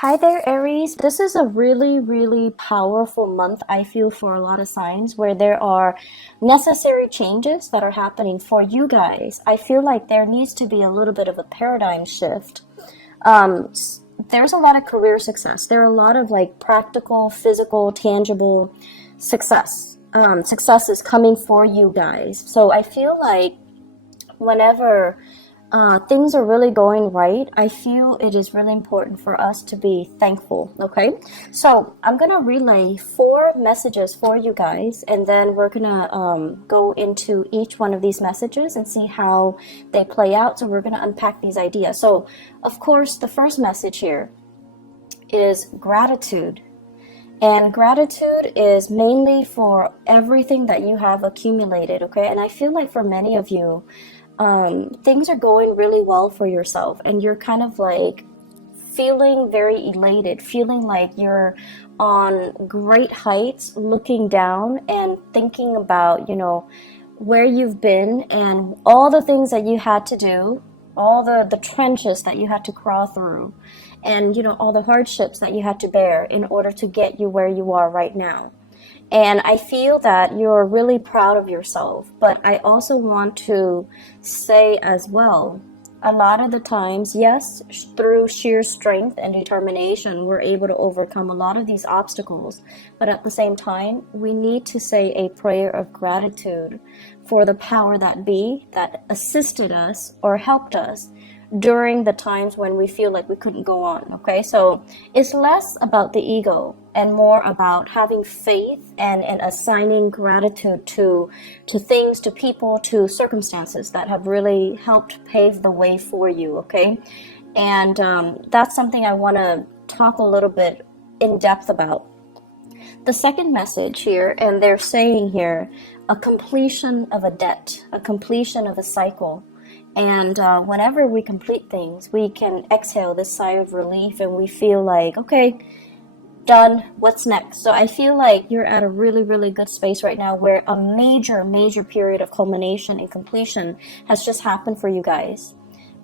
Hi there, Aries. This is a really, really powerful month, I feel, for a lot of signs where there are necessary changes that are happening for you guys. I feel like there needs to be a little bit of a paradigm shift. There's a lot of career success. There are a lot of like practical, physical, tangible success. Success is coming for you guys. So I feel like whenever things are really going right, I feel it is really important for us to be thankful, okay? So I'm going to relay 4 messages for you guys, and then we're going to go into each one of these messages and see how they play out. So we're going to unpack these ideas. So, of course, the first message here is gratitude. And gratitude is mainly for everything that you have accumulated, okay? And I feel like for many of you, things are going really well for yourself, and you're kind of like feeling very elated, feeling like you're on great heights, looking down and thinking about, where you've been and all the things that you had to do, all the trenches that you had to crawl through, and, all the hardships that you had to bear in order to get you where you are right now. And I feel that you're really proud of yourself, but I also want to say as well, a lot of the times, yes, through sheer strength and determination, we're able to overcome a lot of these obstacles. But at the same time, we need to say a prayer of gratitude for the power that be that assisted us or helped us during the times when we feel like we couldn't go on, okay? So it's less about the ego and more about having faith and assigning gratitude to things, to people, to circumstances that have really helped pave the way for you, okay? And that's something I want to talk a little bit in depth about. The second message here, and they're saying here, a completion of a debt, a completion of a cycle. And whenever we complete things, we can exhale this sigh of relief and we feel like, okay, done, what's next? So I feel like you're at a really, really good space right now where a major, major period of culmination and completion has just happened for you guys.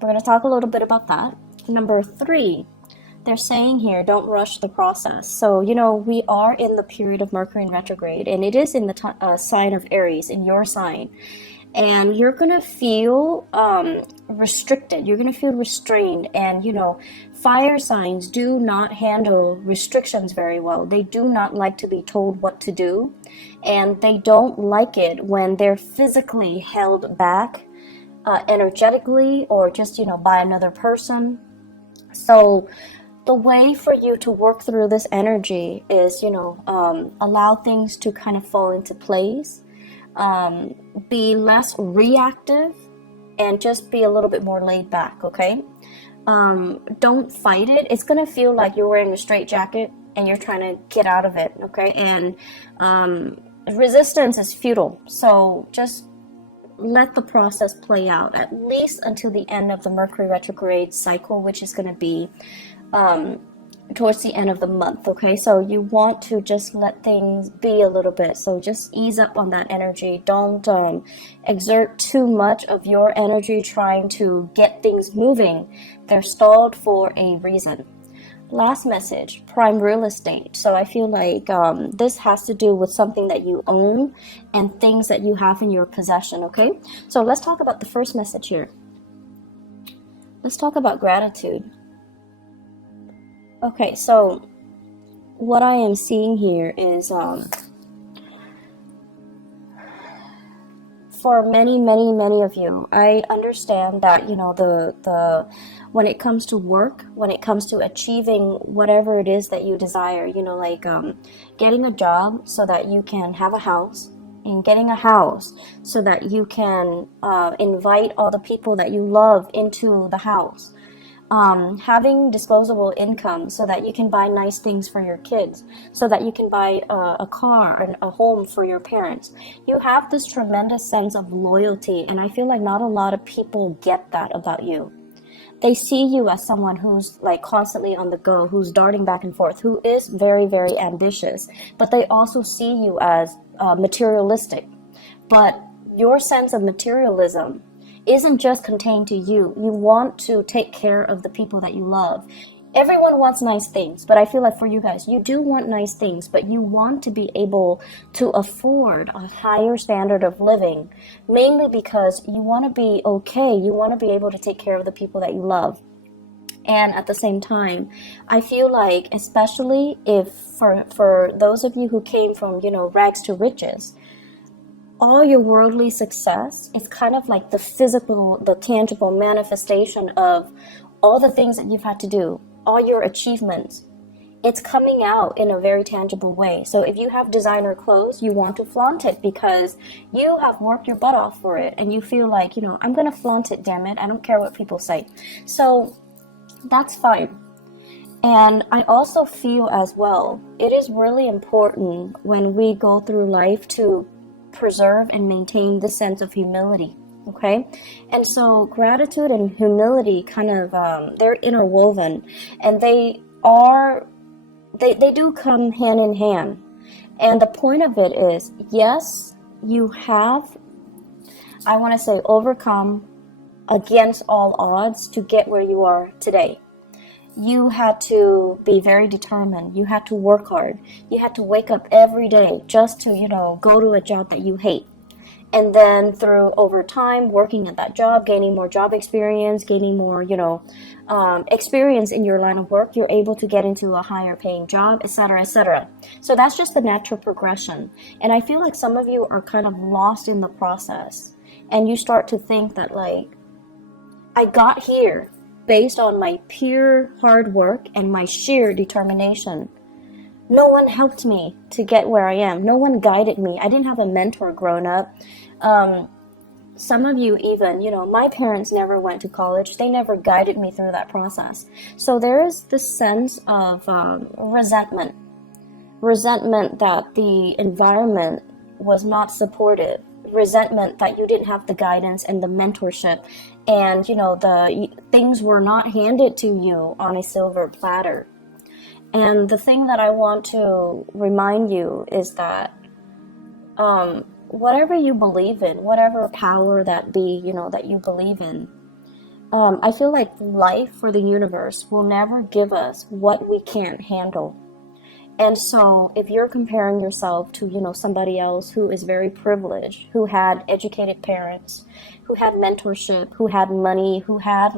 We're going to talk a little bit about that. Number 3, they're saying here, don't rush the process. So, we are in the period of Mercury in retrograde, and it is in the sign of Aries, in your sign. And you're going to feel restricted. You're going to feel restrained. And, fire signs do not handle restrictions very well. They do not like to be told what to do. And they don't like it when they're physically held back energetically or just, by another person. So the way for you to work through this energy is, allow things to kind of fall into place. Be less reactive and just be a little bit more laid back, okay? Don't fight it. It's going to feel like you're wearing a straitjacket and you're trying to get out of it, okay? And resistance is futile. So just let the process play out, at least until the end of the Mercury retrograde cycle, which is going to be towards the end of the month, okay? So you want to just let things be a little bit. So just ease up on that energy. Don't exert too much of your energy trying to get things moving. They're stalled for a reason. Last message, prime real estate. So I feel like this has to do with something that you own and things that you have in your possession, okay? So let's talk about the first message here. Let's talk about gratitude. Okay, so what I am seeing here is for many, many, many of you, I understand that, the when it comes to work, when it comes to achieving whatever it is that you desire, getting a job so that you can have a house, and getting a house so that you can invite all the people that you love into the house. Having disposable income so that you can buy nice things for your kids, so that you can buy a car and a home for your parents. You have this tremendous sense of loyalty, and I feel like not a lot of people get that about you. They see you as someone who's like constantly on the go, who's darting back and forth, who is very, very ambitious, but they also see you as materialistic. But your sense of materialism isn't just contained to you. You want to take care of the people that you love. Everyone wants nice things, but I feel like for you guys, you do want nice things, but you want to be able to afford a higher standard of living, mainly because you want to be okay. You want to be able to take care of the people that you love. And at the same time, I feel like, especially if for those of you who came from, rags to riches, all your worldly success is kind of like the physical, the tangible manifestation of all the things that you've had to do, all your achievements. It's coming out in a very tangible way. So if you have designer clothes, you want to flaunt it because you have worked your butt off for it, and you feel like, I'm going to flaunt it, damn it. I don't care what people say. So that's fine. And I also feel as well, it is really important when we go through life to preserve and maintain the sense of humility. Okay, and so gratitude and humility kind of they're interwoven, and they do come hand in hand. And the point of it is, yes, you have, I want to say, overcome against all odds to get where you are today. You had to be very determined. You had to work hard. You had to wake up every day just to, go to a job that you hate. And then through over time, working at that job, gaining more job experience, gaining more, experience in your line of work, you're able to get into a higher paying job, etc., etc. So that's just the natural progression. And I feel like some of you are kind of lost in the process. And you start to think that, like, I got here based on my pure hard work and my sheer determination. No one helped me to get where I am. No one guided me. I didn't have a mentor growing up. Some of you even, my parents never went to college. They never guided me through that process. So there is this sense of resentment that the environment was not supportive, resentment that you didn't have the guidance and the mentorship, and the things were not handed to you on a silver platter. And the thing that I want to remind you is that whatever you believe in, whatever power that be, that you believe in, I feel like life or the universe will never give us what we can't handle. And so if you're comparing yourself to, somebody else who is very privileged, who had educated parents, who had mentorship, who had money, who had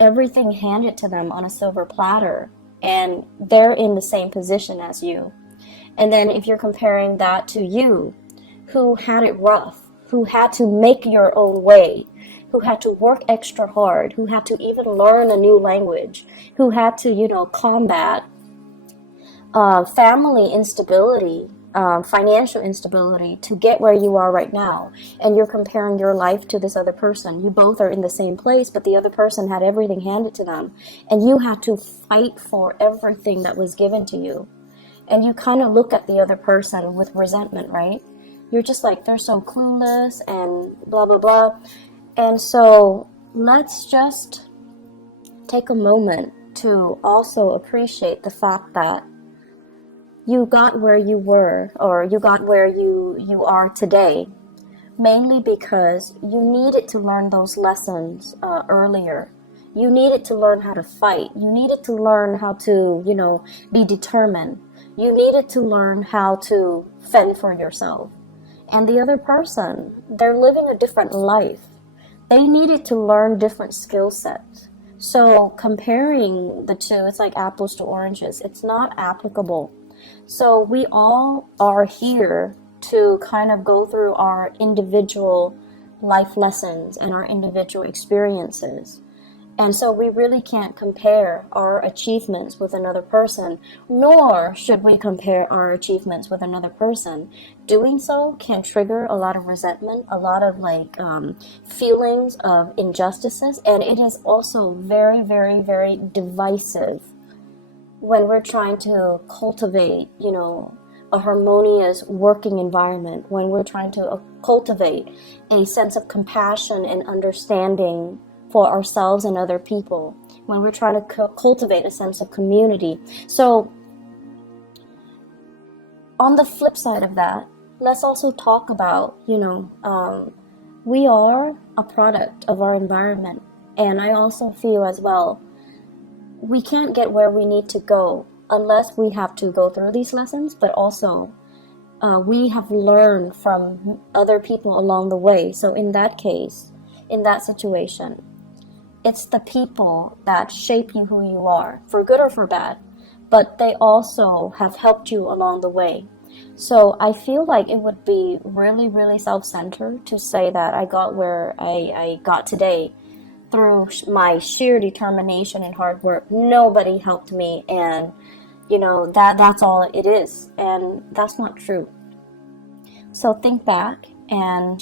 everything handed to them on a silver platter, and they're in the same position as you. And then if you're comparing that to you, who had it rough, who had to make your own way, who had to work extra hard, who had to even learn a new language, who had to, combat family instability, financial instability to get where you are right now. And you're comparing your life to this other person. You both are in the same place, but the other person had everything handed to them. And you had to fight for everything that was given to you. And you kind of look at the other person with resentment, right? You're just like, they're so clueless and blah, blah, blah. And so let's just take a moment to also appreciate the fact that you got where you were, or you got where you are today, mainly because you needed to learn those lessons earlier. You needed to learn how to fight. You needed to learn how to, be determined. You needed to learn how to fend for yourself. And the other person, they're living a different life. They needed to learn different skill sets. So comparing the two, it's like apples to oranges. It's not applicable. So we all are here to kind of go through our individual life lessons and our individual experiences. And so we really can't compare our achievements with another person, nor should we compare our achievements with another person. Doing so can trigger a lot of resentment, a lot of feelings of injustices, and it is also very, very, very divisive when we're trying to cultivate, a harmonious working environment, when we're trying to cultivate a sense of compassion and understanding for ourselves and other people, when we're trying to cultivate a sense of community. So on the flip side of that, let's also talk about, we are a product of our environment. And I also feel as well, we can't get where we need to go unless we have to go through these lessons, but also we have learned from other people along the way. So in that case, in that situation, it's the people that shape you who you are, for good or for bad, but they also have helped you along the way. So I feel like it would be really, really self-centered to say that I got where I got today through my sheer determination and hard work. Nobody helped me, and that's all it is, and that's not true. So think back and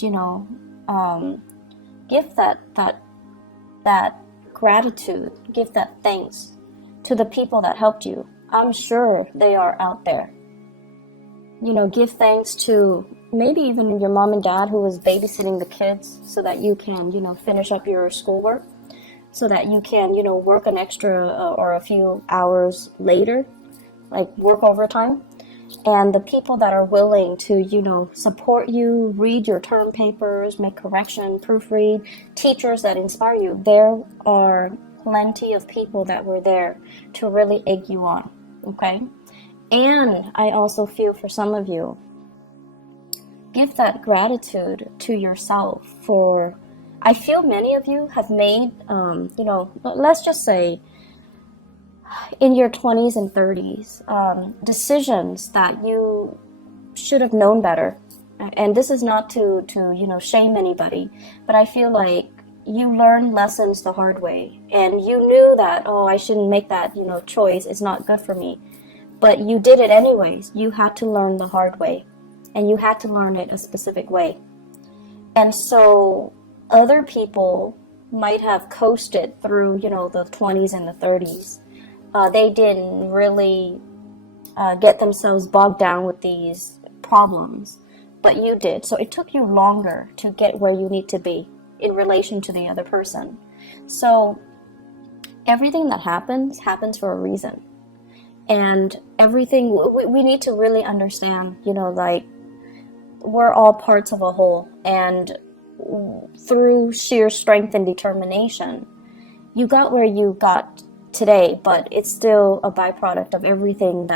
give that gratitude, give that thanks to the people that helped you. I'm sure they are out there. Give thanks to maybe even your mom and dad who was babysitting the kids so that you can finish up your schoolwork, so that you can work an extra or a few hours later, like work overtime. And the people that are willing to support you, read your term papers, make correction, proofread, teachers that inspire you. There are plenty of people that were there to really egg you on, okay? And I also feel for some of you, give that gratitude to yourself for, I feel many of you have made, let's just say, in your 20s and 30s, decisions that you should have known better. And this is not to shame anybody, but I feel like you learned lessons the hard way, and you knew that, I shouldn't make that choice, it's not good for me, but you did it anyways. You had to learn the hard way, and you had to learn it a specific way. And so other people might have coasted through the 20s and the 30s. They didn't really get themselves bogged down with these problems, but you did. So it took you longer to get where you need to be in relation to the other person. So everything that happens for a reason. And everything, we need to really understand, like, we're all parts of a whole. And through sheer strength and determination, you got where you got today, but it's still a byproduct of everything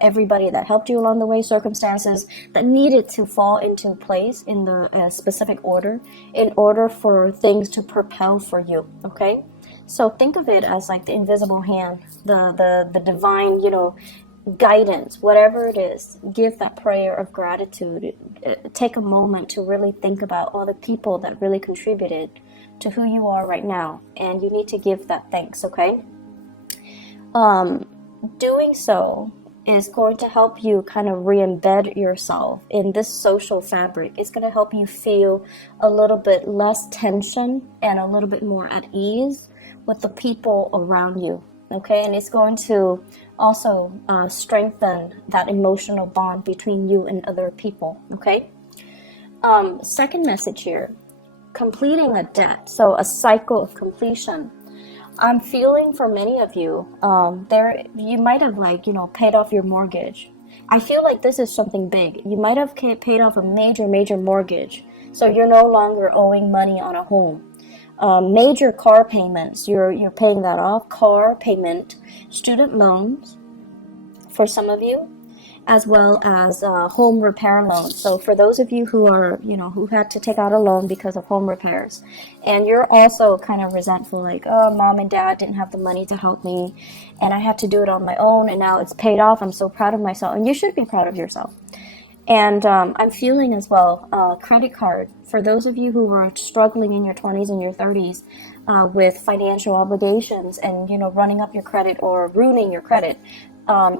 everybody that helped you along the way, circumstances that needed to fall into place in the specific order in order for things to propel for you, okay? So think of it as like the invisible hand, the divine, guidance, whatever it is. Give that prayer of gratitude. Take a moment to really think about all the people that really contributed to who you are right now, and you need to give that thanks, okay? Doing so is going to help you kind of re-embed yourself in this social fabric. It's going to help you feel a little bit less tension and a little bit more at ease with the people around you, okay? And it's going to also strengthen that emotional bond between you and other people, okay? Second message here, completing a debt, so a cycle of completion. I'm feeling for many of you, you might have paid off your mortgage. I feel like this is something big. You might have paid off a major mortgage, so you're no longer owing money on a home. Major car payments, you're paying that off. Car payment, student loans for some of you, as well as home repair loans. So for those of you who are, who had to take out a loan because of home repairs, and you're also kind of resentful, like, oh, mom and dad didn't have the money to help me, and I had to do it on my own, and now it's paid off. I'm so proud of myself, and you should be proud of yourself. And I'm feeling as well, credit card, for those of you who were struggling in your 20s and your 30s with financial obligations and, running up your credit or ruining your credit.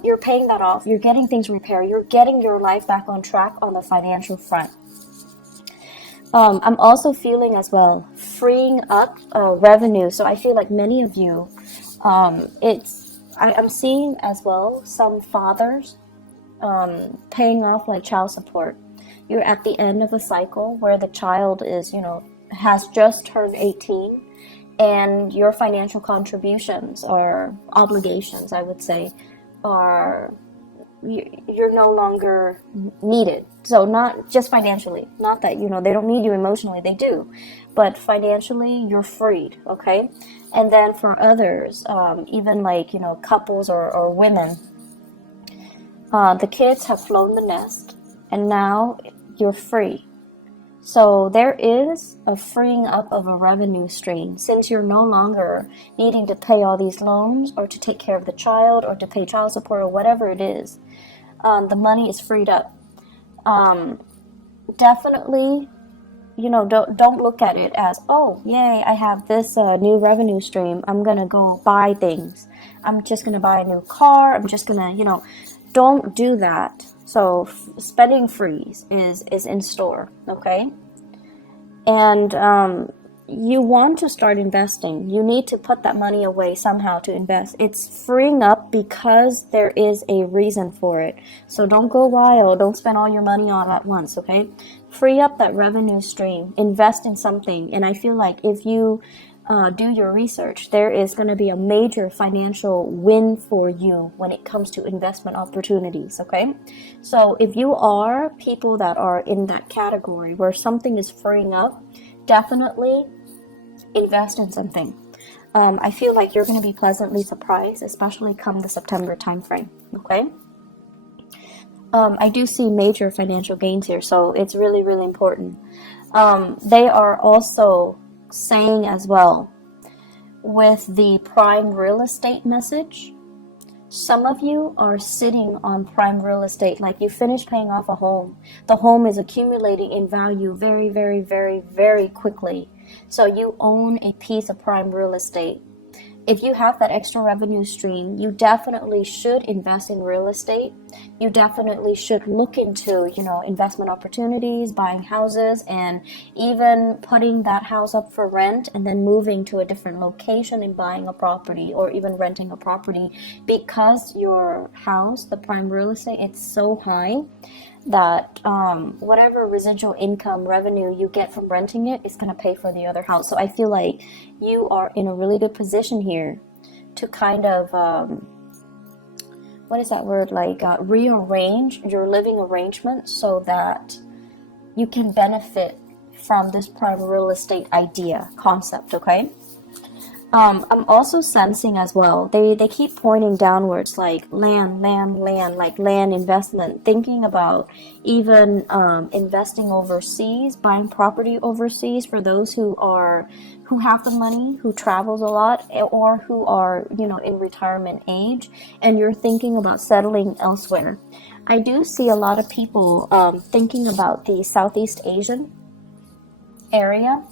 You're paying that off. You're getting things repaired. You're getting your life back on track on the financial front. I'm also feeling as well freeing up revenue. So I feel like many of you, I'm seeing as well some fathers paying off like child support. You're at the end of a cycle where the child is, has just turned 18, and your financial contributions or obligations, I would say, are you're no longer needed. So not just financially, not that, they don't need you emotionally, they do, but financially you're freed, okay? And then for others, even like, couples or women, the kids have flown the nest and now you're free. So there is a freeing up of a revenue stream since you're no longer needing to pay all these loans or to take care of the child or to pay child support or whatever it is. The money is freed up. Definitely, don't look at it as, oh, yay, I have this new revenue stream. I'm going to go buy things. I'm just going to buy a new car. I'm just going to, don't do that. So spending freeze is in store, okay? And you want to start investing. You need to put that money away somehow to invest. It's freeing up because there is a reason for it. So don't go wild. Don't spend all your money all at once, okay? Free up that revenue stream. Invest in something. And I feel like if you do your research, there is going to be a major financial win for you when it comes to investment opportunities, okay? So if you are people that are in that category where something is freeing up, definitely invest in something. I feel like you're going to be pleasantly surprised, especially come the September timeframe, okay? I do see major financial gains here, so it's really, really important. They are also saying as well with the prime real estate message, some of you are sitting on prime real estate, like you finished paying off a home. The home is accumulating in value very, very, very, very quickly. So you own a piece of prime real estate. If you have that extra revenue stream, you definitely should invest in real estate. You definitely should look into, investment opportunities, buying houses, and even putting that house up for rent and then moving to a different location and buying a property or even renting a property, because your house, the prime real estate, it's so high that whatever residual income revenue you get from renting it is going to pay for the other house. So I feel like you are in a really good position here to kind of what is that word, like rearrange your living arrangement so that you can benefit from this prime real estate idea concept, okay? I'm also sensing as well, they keep pointing downwards, like land, like land investment, thinking about even investing overseas, buying property overseas for those who have the money, who travels a lot, or who are, in retirement age, and you're thinking about settling elsewhere. I do see a lot of people thinking about the Southeast Asian area.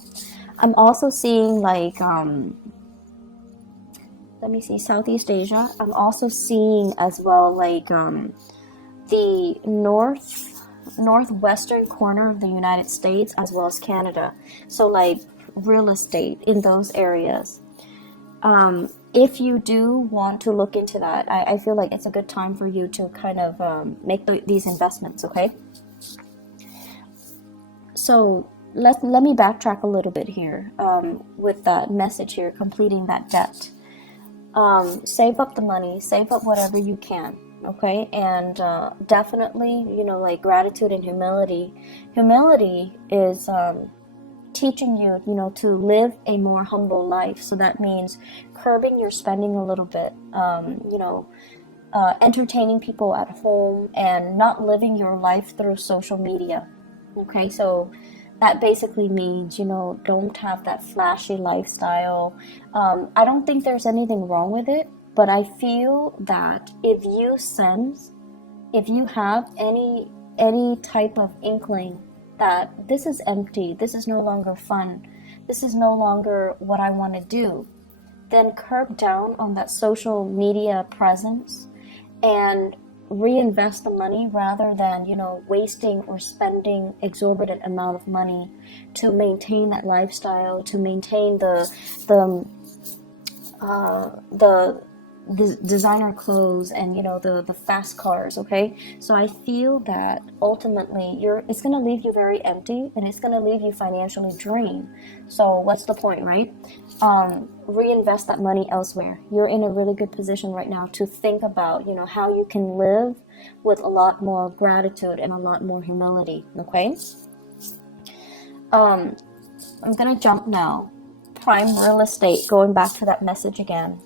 I'm also seeing like let me see, Southeast Asia. I'm also seeing as well like the northwestern corner of the United States as well as Canada. So like real estate in those areas. If you do want to look into that, I feel like it's a good time for you to kind of make these investments, okay? So let me backtrack a little bit here with that message here, completing that debt. Save up the money, save up whatever you can, okay? And definitely, like gratitude and humility. Humility is teaching you, to live a more humble life. So that means curbing your spending a little bit, entertaining people at home and not living your life through social media, okay? So that basically means, don't have that flashy lifestyle. I don't think there's anything wrong with it, but I feel that if you have any type of inkling that this is empty, this is no longer fun, this is no longer what I want to do, then curb down on that social media presence and reinvest the money rather than wasting or spending exorbitant amount of money to maintain that lifestyle, to maintain the designer clothes and, you know, the fast cars. Okay, so I feel that ultimately it's going to leave you very empty, and it's going to leave you financially drained. So what's the point, right? Reinvest that money elsewhere. You're in a really good position right now to think about, you know, how you can live with a lot more gratitude and a lot more humility. Okay, I'm gonna jump now. Prime real estate, going back to that message again.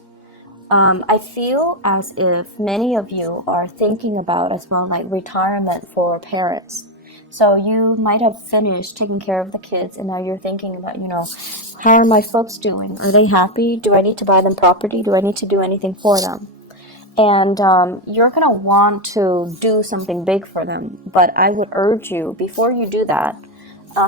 I feel as if many of you are thinking about as well, like retirement for parents. So you might have finished taking care of the kids, and now you're thinking about, you know, how are my folks doing? Are they happy? Do I need to buy them property? Do I need to do anything for them? And you're going to want to do something big for them. But I would urge you, before you do that,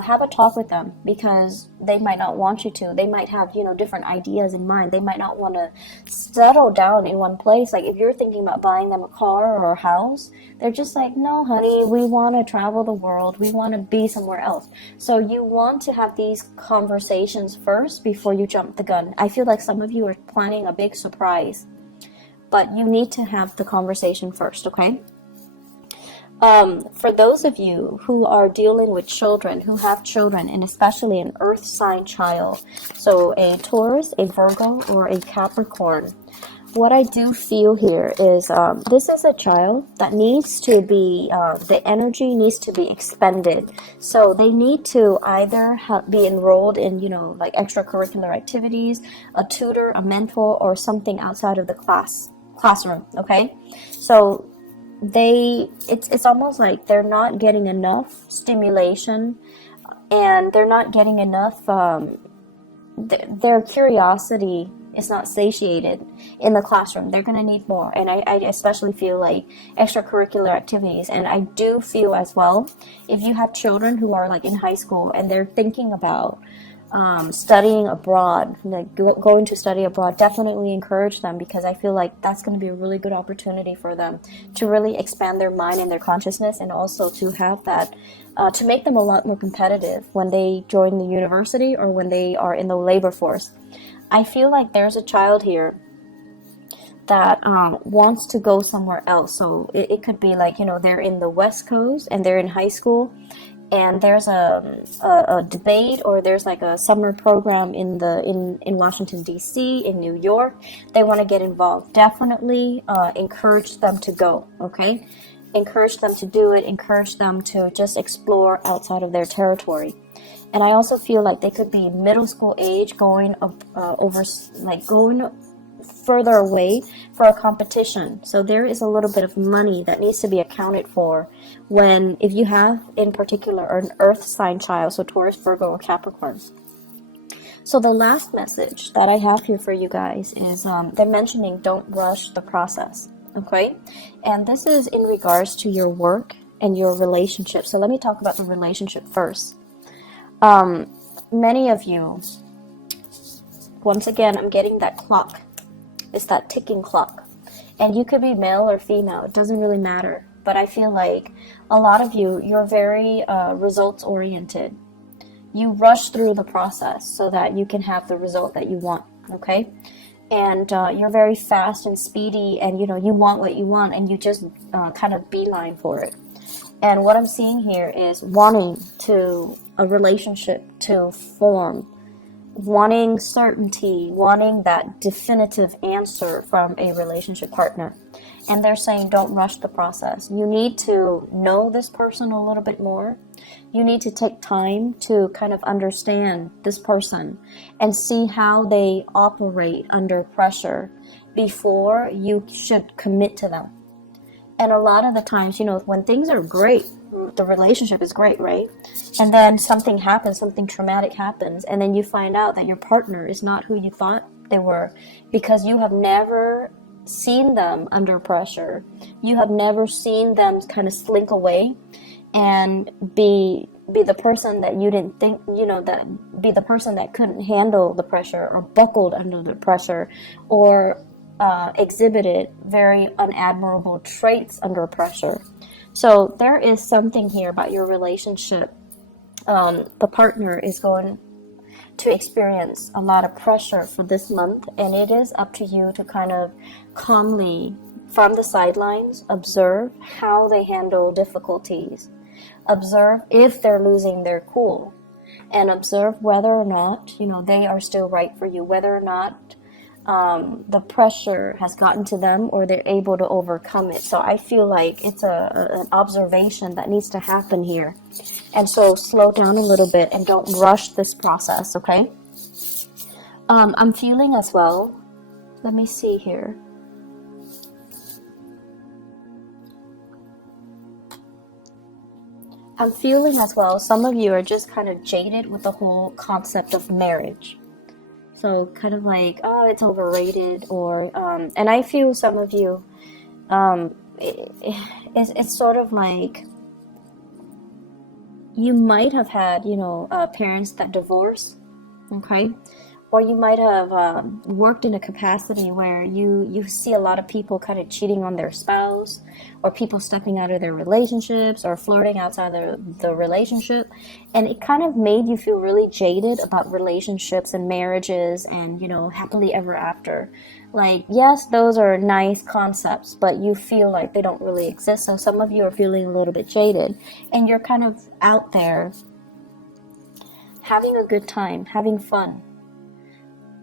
have a talk with them, because they might not want you to. They might have, you know, different ideas in mind. They might not want to settle down in one place. Like if you're thinking about buying them a car or a house, they're just like, no, honey, we want to travel the world. We want to be somewhere else. So you want to have these conversations first before you jump the gun. I feel like some of you are planning a big surprise, but you need to have the conversation first, okay? For those of you who are dealing with children, who have children, and especially an earth sign child, so a Taurus, a Virgo, or a Capricorn, what I do feel here is this is a child that needs to be, the energy needs to be expended. So they need to either be enrolled in, you know, like extracurricular activities, a tutor, a mentor, or something outside of the classroom, okay? So it's almost like they're not getting enough stimulation, and they're not getting enough, their curiosity is not satiated in the classroom. They're going to need more. And I especially feel like extracurricular activities. And I do feel as well, if you have children who are like in high school and they're thinking about studying abroad, like going to study abroad, definitely encourage them, because I feel like that's going to be a really good opportunity for them to really expand their mind and their consciousness, and also to have that, to make them a lot more competitive when they join the university or when they are in the labor force. I feel like there's a child here that wants to go somewhere else. So it could be like, you know, they're in the West Coast and they're in high school, and there's a debate, or there's like a summer program in Washington D.C., in New York. They want to get involved. Definitely encourage them to go. Okay, encourage them to do it. Encourage them to just explore outside of their territory. And I also feel like they could be middle school age, going going further away for a competition. So there is a little bit of money that needs to be accounted for if you have in particular an earth sign child, so Taurus, Virgo, or Capricorn. So the last message that I have here for you guys is they're mentioning don't rush the process, okay? And this is in regards to your work and your relationship. So let me talk about the relationship first. Many of you, once again, I'm getting that clock. It's that ticking clock. And you could be male or female. It doesn't really matter. But I feel like a lot of you, you're very results oriented. You rush through the process so that you can have the result that you want. Okay? And you're very fast and speedy, and you know, you want what you want, and you just kind of beeline for it. And what I'm seeing here is wanting a relationship to form, wanting certainty, wanting that definitive answer from a relationship partner. And they're saying don't rush the process. You need to know this person a little bit more. You need to take time to kind of understand this person and see how they operate under pressure before you should commit to them. And a lot of the times, you know, when things are great, the relationship is great, right? And then something happens, something traumatic happens, and then you find out that your partner is not who you thought they were, because you have never seen them under pressure. You have never seen them kind of slink away and be the person that you didn't think, you know, that be the person that couldn't handle the pressure, or buckled under the pressure, or exhibited very unadmirable traits under pressure. So there is something here about your relationship. The partner is going to experience a lot of pressure for this month, and it is up to you to kind of calmly, from the sidelines, observe how they handle difficulties, observe if they're losing their cool, and observe whether or not, you know, they are still right for you, whether or not the pressure has gotten to them or they're able to overcome it. So I feel like it's an observation that needs to happen here. And so slow down a little bit and don't rush this process, okay? I'm feeling as well, let me see here. I'm feeling as well, some of you are just kind of jaded with the whole concept of marriage. So kind of like, oh, it's overrated, or, and I feel some of you, it's sort of like, you might have had, you know, parents that divorce, okay? Or you might have worked in a capacity where you see a lot of people kind of cheating on their spouse, or people stepping out of their relationships, or flirting outside the relationship. And it kind of made you feel really jaded about relationships and marriages and, you know, happily ever after. Like, yes, those are nice concepts, but you feel like they don't really exist. So some of you are feeling a little bit jaded, and you're kind of out there having a good time, having fun.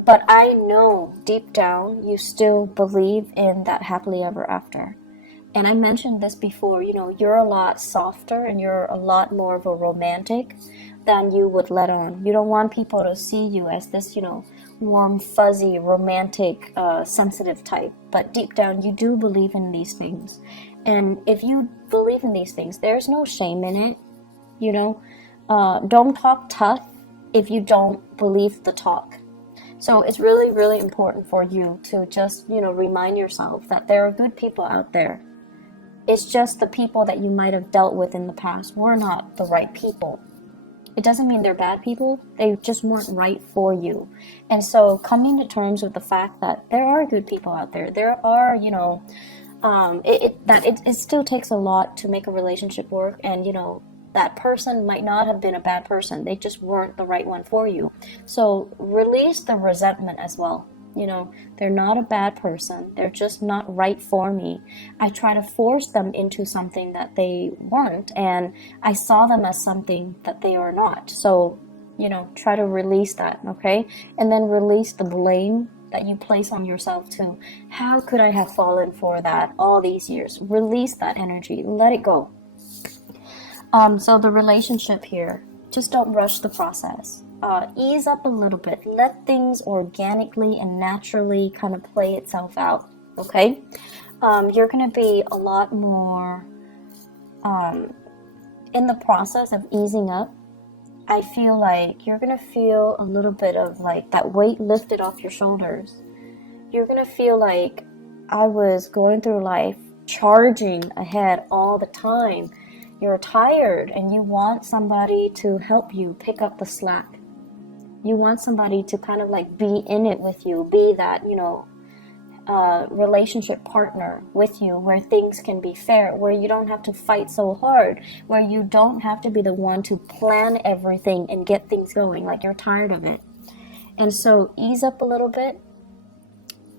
But I know deep down you still believe in that happily ever after. And I mentioned this before, you know, you're a lot softer and you're a lot more of a romantic than you would let on. You don't want people to see you as this, you know, warm, fuzzy, romantic, sensitive type. But deep down you do believe in these things. And if you believe in these things, there's no shame in it. You know, don't talk tough if you don't believe the talk. So it's really, really important for you to just, you know, remind yourself that there are good people out there. It's just the people that you might have dealt with in the past were not the right people. It doesn't mean they're bad people. They just weren't right for you. And so coming to terms with the fact that there are good people out there. There are, you know, it still takes a lot to make a relationship work. And, you know, that person might not have been a bad person. They just weren't the right one for you. So release the resentment as well. You know, they're not a bad person. They're just not right for me. I try to force them into something that they weren't, and I saw them as something that they are not. So, you know, try to release that, okay? And then release the blame that you place on yourself too. How could I have fallen for that all these years? Release that energy. Let it go. So the relationship here, just don't rush the process. Ease up a little bit. Let things organically and naturally kind of play itself out, okay? You're going to be a lot more in the process of easing up. I feel like you're going to feel a little bit of like that weight lifted off your shoulders. You're going to feel like I was going through life charging ahead all the time. You're tired and you want somebody to help you pick up the slack. You want somebody to kind of like be in it with you, be that, you know, relationship partner with you, where things can be fair, where you don't have to fight so hard, where you don't have to be the one to plan everything and get things going, like you're tired of it. And so ease up a little bit.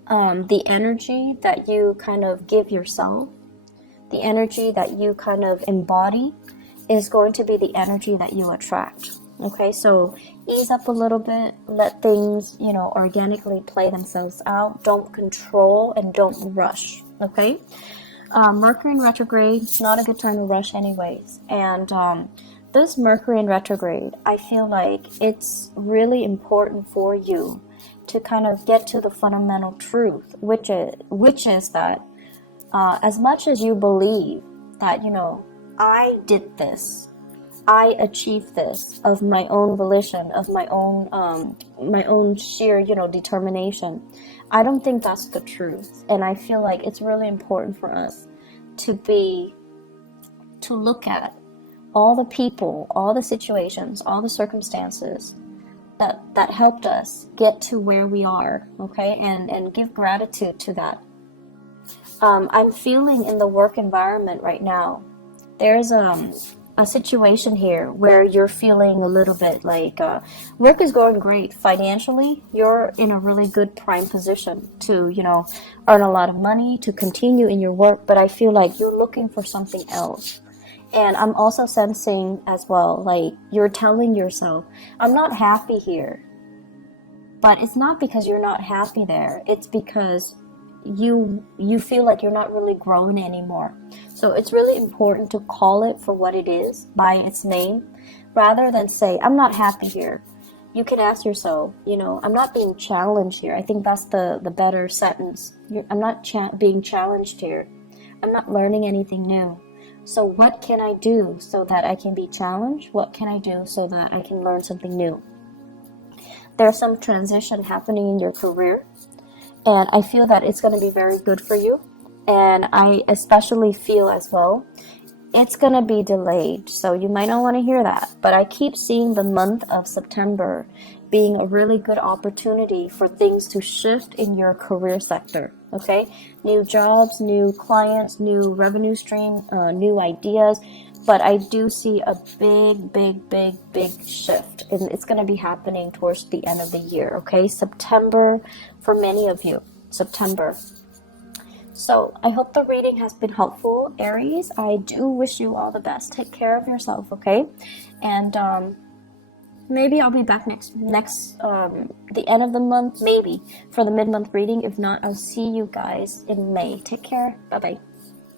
The energy that you kind of give yourself, the energy that you kind of embody is going to be the energy that you attract. Okay, so ease up a little bit, let things, you know, organically play themselves out. Don't control and don't rush, okay? Mercury in retrograde, it's not a good time to rush anyways. And this Mercury in retrograde, I feel like it's really important for you to kind of get to the fundamental truth, which is that as much as you believe that, you know, I did this, I achieved this of my own volition, of my own sheer, you know, determination, I don't think that's the truth. And I feel like it's really important for us to look at all the people, all the situations, all the circumstances that helped us get to where we are, okay, and give gratitude to that. I'm feeling in the work environment right now, there's a situation here where you're feeling a little bit like work is going great financially. You're in a really good prime position to, you know, earn a lot of money, to continue in your work, but I feel like you're looking for something else. And I'm also sensing as well, like you're telling yourself, I'm not happy here. But it's not because you're not happy there. It's because you feel like you're not really growing anymore. So it's really important to call it for what it is, by its name, rather than say, I'm not happy here. You can ask yourself, you know, I'm not being challenged here. I think that's the better sentence. I'm not being challenged here. I'm not learning anything new. So what can I do so that I can be challenged? What can I do so that I can learn something new? There's some transition happening in your career, and I feel that it's going to be very good for you. And I especially feel as well, it's going to be delayed. So you might not want to hear that. But I keep seeing the month of September being a really good opportunity for things to shift in your career sector. Okay? New jobs, new clients, new revenue stream, new ideas. But I do see a big shift. And it's going to be happening towards the end of the year. Okay? September for many of you. September. So I hope the reading has been helpful, Aries. I do wish you all the best. Take care of yourself, okay? And maybe I'll be back next the end of the month, maybe for the mid-month reading. If not, I'll see you guys in May. Take care. Bye-bye.